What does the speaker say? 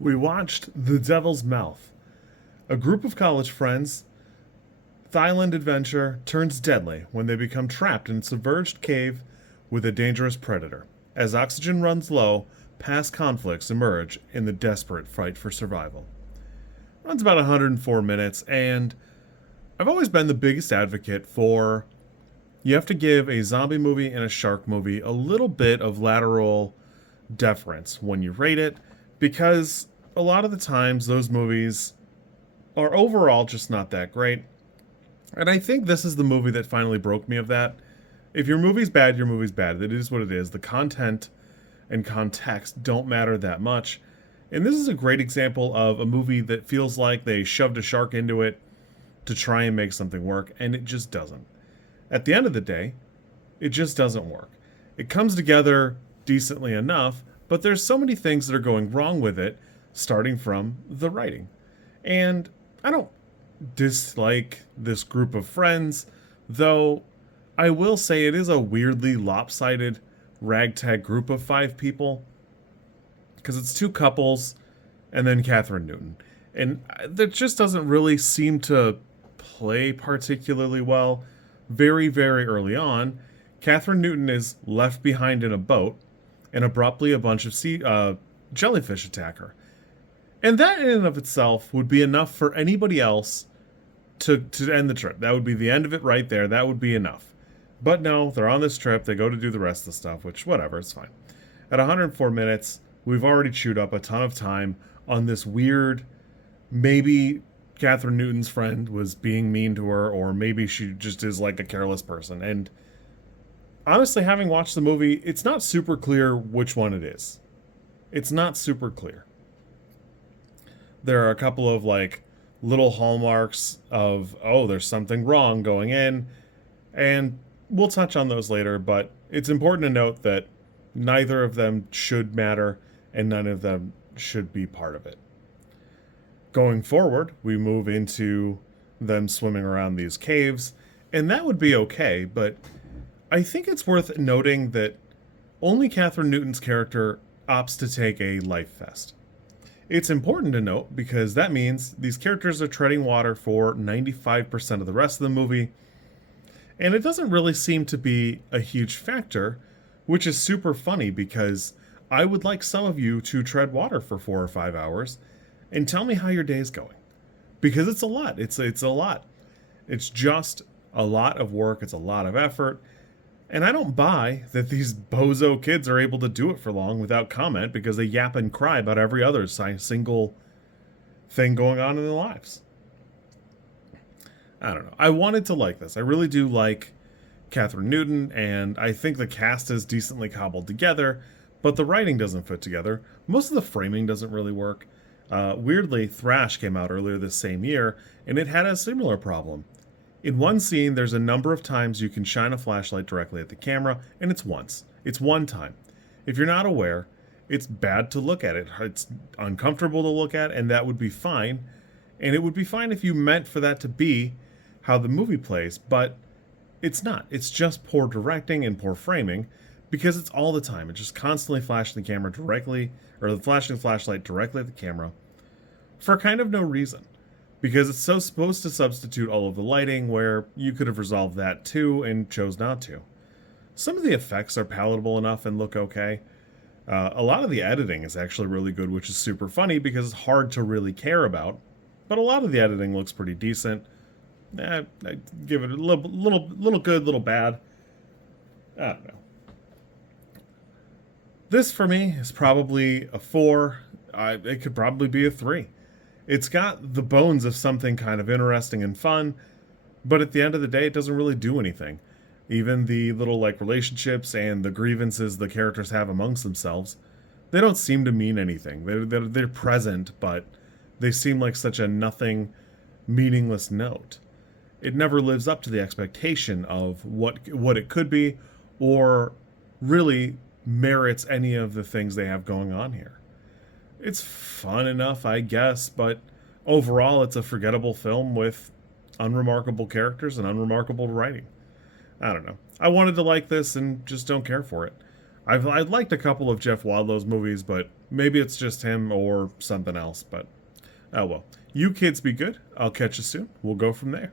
We watched The Devil's Mouth. A group of college friends, Thailand adventure turns deadly when they become trapped in a submerged cave with a dangerous predator. As oxygen runs low, past conflicts emerge in the desperate fight for survival. Runs about 104 minutes, and I've always been the biggest advocate for you have to give a zombie movie and a shark movie a little bit of lateral deference when you rate it, because a lot of the times those movies are overall just not that great. And I think this is the movie that finally broke me of that. If your movie's bad, your movie's bad. It is what it is. The content and context don't matter that much. And this is a great example of a movie that feels like they shoved a shark into it to try and make something work, and it just doesn't. At the end of the day, it just doesn't work. It comes together decently enough, but there's so many things that are going wrong with it, starting from the writing. And I don't dislike this group of friends, though I will say it is a weirdly lopsided ragtag group of five people, because it's two couples and then Kathryn Newton. And that just doesn't really seem to play particularly well. Very, very early on, Kathryn Newton is left behind in a boat, and abruptly a bunch of jellyfish attack her. And that in and of itself would be enough for anybody else to end the trip. That would be the end of it right there. That would be enough. But no, they're on this trip. They go to do the rest of the stuff, which, whatever, it's fine. At 104 minutes, we've already chewed up a ton of time on this weird, maybe Kathryn Newton's friend was being mean to her, or maybe she just is like a careless person. And honestly, having watched the movie, it's not super clear which one it is. It's not super clear. There are a couple of like little hallmarks of, oh, there's something wrong going in, and we'll touch on those later, but it's important to note that neither of them should matter and none of them should be part of it. Going forward, we move into them swimming around these caves, and that would be okay, but I think it's worth noting that only Kathryn Newton's character opts to take a life vest. It's important to note because that means these characters are treading water for 95% of the rest of the movie, and it doesn't really seem to be a huge factor, which is super funny because I would like some of you to tread water for 4 or 5 hours and tell me how your day is going. Because it's a lot. It's a lot. It's just a lot of work. It's a lot of effort. And I don't buy that these bozo kids are able to do it for long without comment because they yap and cry about every other single thing going on in their lives. I don't know. I wanted to like this. I really do like Kathryn Newton, and I think the cast is decently cobbled together, but the writing doesn't fit together. Most of the framing doesn't really work. Weirdly, Thrash came out earlier this same year, and it had a similar problem. In one scene, there's a number of times you can shine a flashlight directly at the camera, and it's once. It's one time. If you're not aware, it's bad to look at it. It's uncomfortable to look at, and that would be fine. And it would be fine if you meant for that to be how the movie plays, but it's not. It's just poor directing and poor framing, because it's all the time. It's just constantly flashing the camera directly, or flashing the flashlight directly at the camera, for kind of no reason. Because it's so supposed to substitute all of the lighting, where you could have resolved that too and chose not to. Some of the effects are palatable enough and look okay. A lot of the editing is actually really good, which is super funny because it's hard to really care about. But a lot of the editing looks pretty decent. I give it a little good, little bad. I don't know. This for me is probably a 4. It could probably be a 3. It's got the bones of something kind of interesting and fun, but at the end of the day, it doesn't really do anything. Even the little like relationships and the grievances the characters have amongst themselves, they don't seem to mean anything. They're present, but they seem like such a nothing, meaningless note. It never lives up to the expectation of what it could be, or really merits any of the things they have going on here. It's fun enough, I guess, but overall it's a forgettable film with unremarkable characters and unremarkable writing. I don't know. I wanted to like this and just don't care for it. I've liked a couple of Jeff Wadlow's movies, but maybe it's just him or something else. But oh well. You kids be good. I'll catch you soon. We'll go from there.